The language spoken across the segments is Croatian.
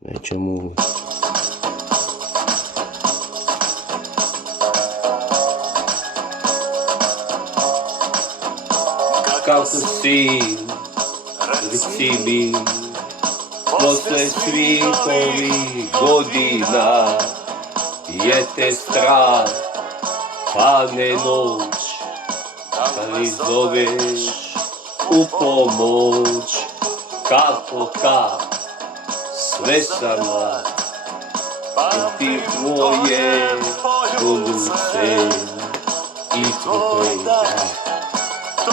neće mu. Kako si, reci mi, posle svih ovih godina, je te strah, padne noć, da li zoveš u pomoć, kap po kap, sve sam mlad, i ti tvoje poljuce, i tvoj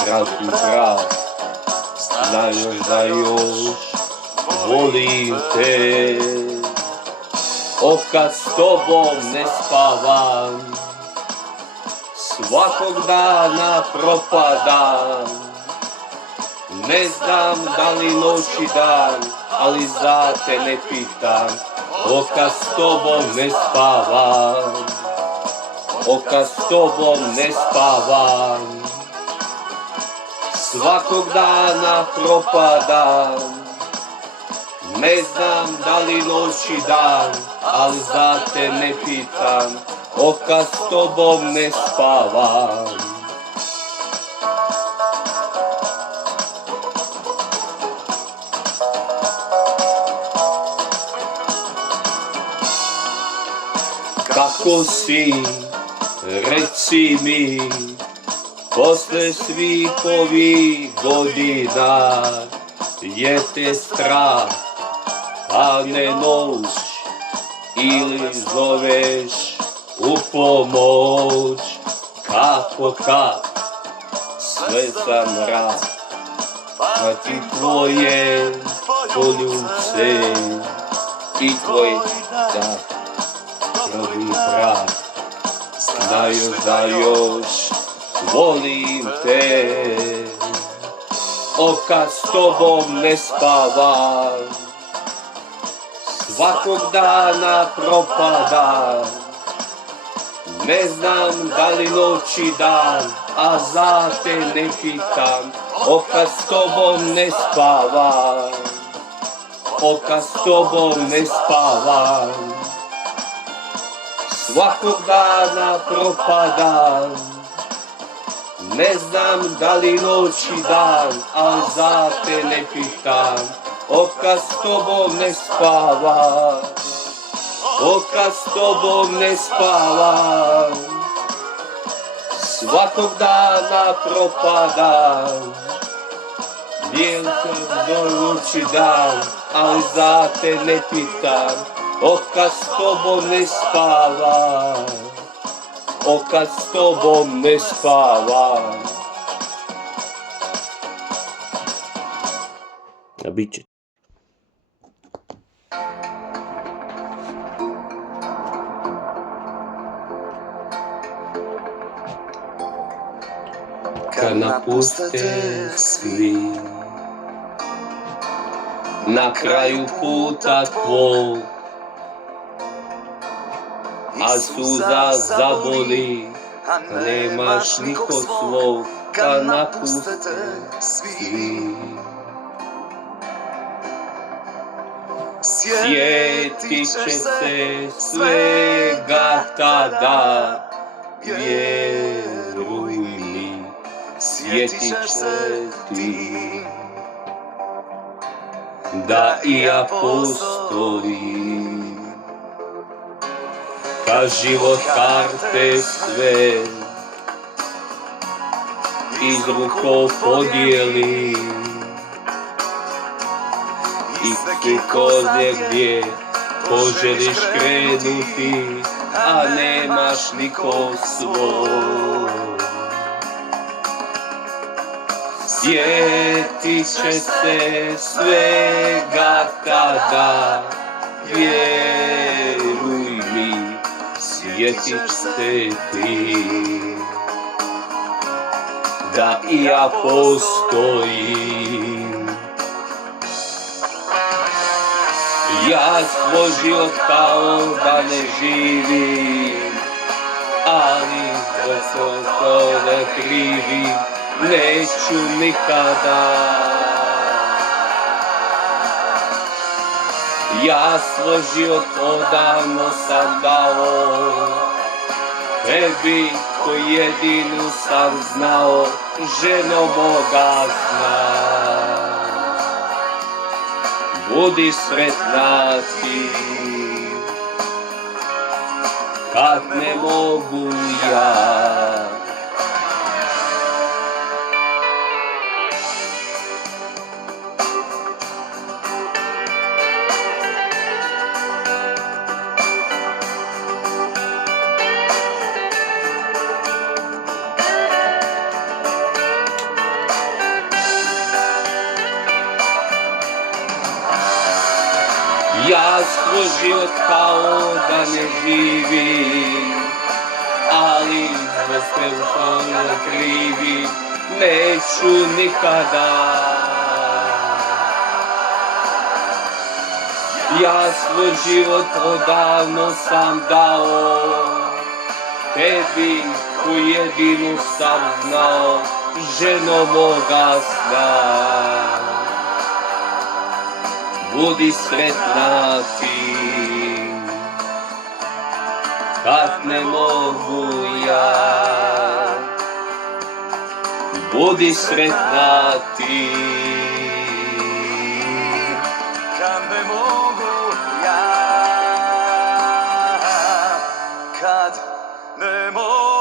kratki prav, znaš da još volim te, kad s tobom ne spavam, svakog dana propadam, ne znam da li noć i dan, ali za te ne pitam, kad s tobom ne spavam, kad s tobom ne spavam, svakog dana propadam, ne znam da li noć i dan, ali za te ne pitam, kad s tobom ne spavam. Kako si, reci mi, posle svih ovih godina, je te strah, padne noć, ili zoveš u pomoć, kap po kap, sve sam rad, pa ti tvoje poljubce i tvoj dah, prvi prav, znaju da još volim te, kad s tobom ne spavam, svakog dana propadam, ne znam da li noć i dan, a za te ne pitam, kad s tobom ne spavam, kad s tobom ne spavam, svakog dana propadam, ne znam da li noć i dan, ali za te ne pitam, kad s tobom ne spavam, kad s tobom ne spavam, svakog dana propadam, bijel do noć i dan, ali za te ne pitam, kad s tobom ne spavam, kad s tobom ne spavam. A bit će. Kad napuste svi, na kraju puta tvog, a suza zaboli, nemaš nikog svog, kad napuste svi. Sjetit će se svega tada, vjeruj mi, sjetit će ti, da i ja postojim. Kad život karte sve iz ruko podijeli i ti koze gdje poželiš krenuti, a nemaš nikog svog. Sjetit će se svega tada, vjeruj mi, sjetit se ti, da i ja postojim. Ja svoj život kao da ne živim, ali za to ne krivim, neću nikada. Ja svoj život odavno sam dao tebi koji jedinu sam znao, ženo moga sna. Budi sretna ti, kad ne mogu ja. Ja svoj život kao da ne živim, ali zbog tebe ne krivim, neću nikada. Ja svoj život odavno sam dao tebi koju jedinu sam znao, ženo moga sna. Budi sretna ti, kad ne mogu ja. Budi sretna ti, kad ne mogu ja. Kad ne mogu